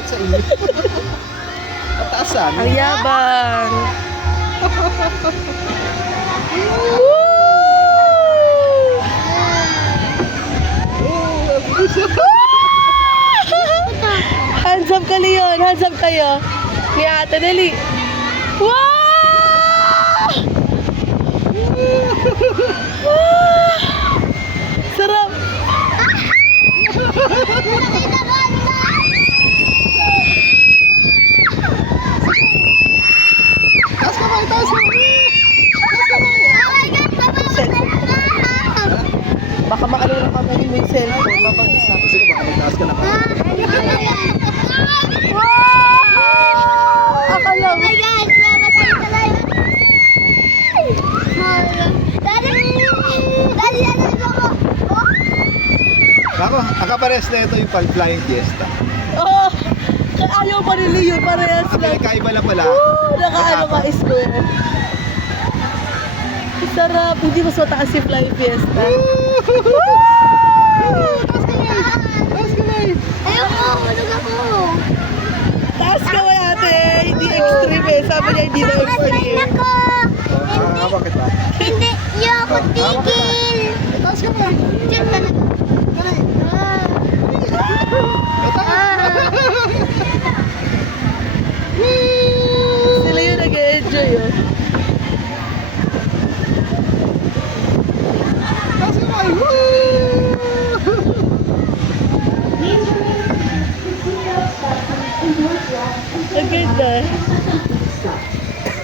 mabigat sa inyo. Mataasan. Ang yabang. Hands up ka, Leon. Hands up kayo. Ni ate, dali. Wow! Sarap. Taas kamay, taas kamay. Taas kamay. Baka maano na kami mo yung cellphone. Mapag-isa. Kasi kung baka magtaas ka na ka. Wow! Akala Oh mo. my God! Mamatay ka lang! Daddy! Daddy, ano ito ko? Ako, akapares na ito yung flying fiesta. Oo. Ayaw pa ni Leon. Parehas Kami lang. nagkaiba lang pala. Nakaano ka, square. Sarap. Hindi mas mataas si Flying Fiesta. Taas kamay. Taas kamay. Ayoko! Hulog ako! Taas ka ba ate? Hindi extreme eh. Sabi niya hindi na Nakasal extreme. ako! Bakit ba? Hindi niyo ako tigil! Taas kamay. Diyan ka na. Dali. Sila yung nag-enjoy oh. Taas kamay. Ang ganda.